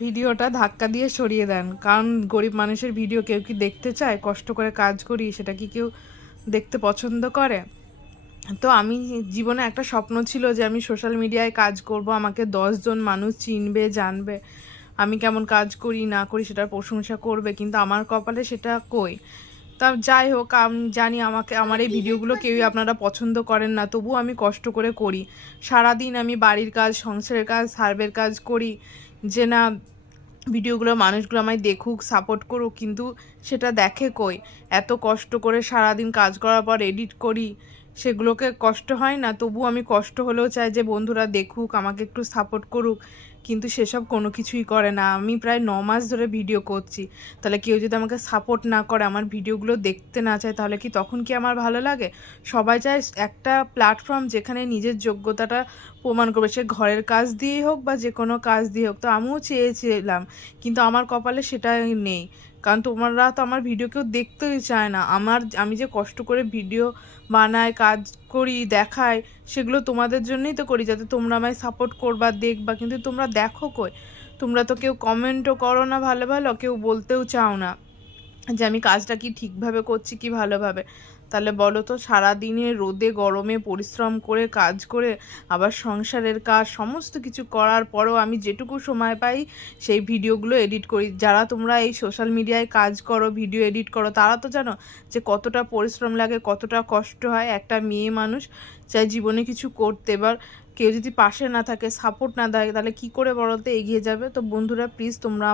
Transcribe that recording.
ভিডিওটা ধাক্কা দিয়ে সরিয়ে দেন, কারণ গরিব মানুষের ভিডিও কেউ কি দেখতে চায়? কষ্ট করে কাজ করি, সেটা কি কেউ দেখতে পছন্দ করে? তো আমি জীবনে একটা স্বপ্ন ছিল যে আমি সোশ্যাল মিডিয়ায় কাজ করব, আমাকে 10 জন মানুষ চিনবে, জানবে, আমি কেমন কাজ করি না করি সেটার প্রশংসা করবে, কিন্তু আমার কপালে সেটা কই। তা যাই হোক, আমি জানি আমার এই ভিডিওগুলো কেউই আপনারা পছন্দ করেন না, তবুও আমি কষ্ট করে করি। সারাদিন আমি বাড়ির কাজ, সংসারের কাজ, সার্ভের কাজ করি যে না ভিডিওগুলো মানুষগুলো আমায় দেখুক, সাপোর্ট করুক, কিন্তু সেটা দেখে কই? এত কষ্ট করে সারাদিন কাজ করার পর এডিট করি, সেগুলোকে কষ্ট হয় না? তবু আমি কষ্ট হলেও চাই যে বন্ধুরা দেখুক, আমাকে একটু সাপোর্ট করুক, কিন্তু সেসব কোনো কিছুই করে না। আমি প্রায় 9 মাস ধরে ভিডিও করছি, তাহলে কেউ যদি আমাকে সাপোর্ট না করে, আমার ভিডিওগুলো দেখতে না চায়, তাহলে কি তখন কি আমার ভালো লাগে? সবাই চায় একটা প্ল্যাটফর্ম যেখানে নিজের যোগ্যতাটা প্রমাণ করবে, সে ঘরের কাজ দিয়েই হোক বা যে কোনো কাজ দিয়ে হোক। তো আমিও চেয়েছিলাম, কিন্তু আমার কপালে সেটা নেই, কারণ তোমরা তো আমার ভিডিও কেউ দেখতেই চায় না। আমি যে কষ্ট করে ভিডিও বানাই, কাজ করি, দেখাই, সেগুলো তোমাদের জন্যই তো করি, যাতে তোমরা আমায় সাপোর্ট করবা, দেখবা, কিন্তু তোমরা দেখো কই? তোমরা তো কেউ কমেন্টও করো না ভালো ভালো, কেউ বলতেও চাও না যে আমি কাজটা কি ঠিকভাবে করছি কি ভালোভাবে। তাহলে বলো তো, সারাদিনে রোদে গরমে পরিশ্রম করে কাজ করে আবার সংসারের কাজ সমস্ত কিছু করার পরেও আমি যেটুকু সময় পাই সেই ভিডিওগুলো এডিট করি। যারা তোমরা এই সোশ্যাল মিডিয়ায় কাজ করো, ভিডিও এডিট করো, তারা তো জানো যে কতটা পরিশ্রম লাগে, কতটা কষ্ট হয়। একটা মেয়ে মানুষ চাই জীবনে কিছু করতে, এবার কেউ যদি পাশে না থাকে, সাপোর্ট না দেয়, তাহলে কি করে বড়তে এগিয়ে যাবে? তো বন্ধুরা প্লিজ তোমরা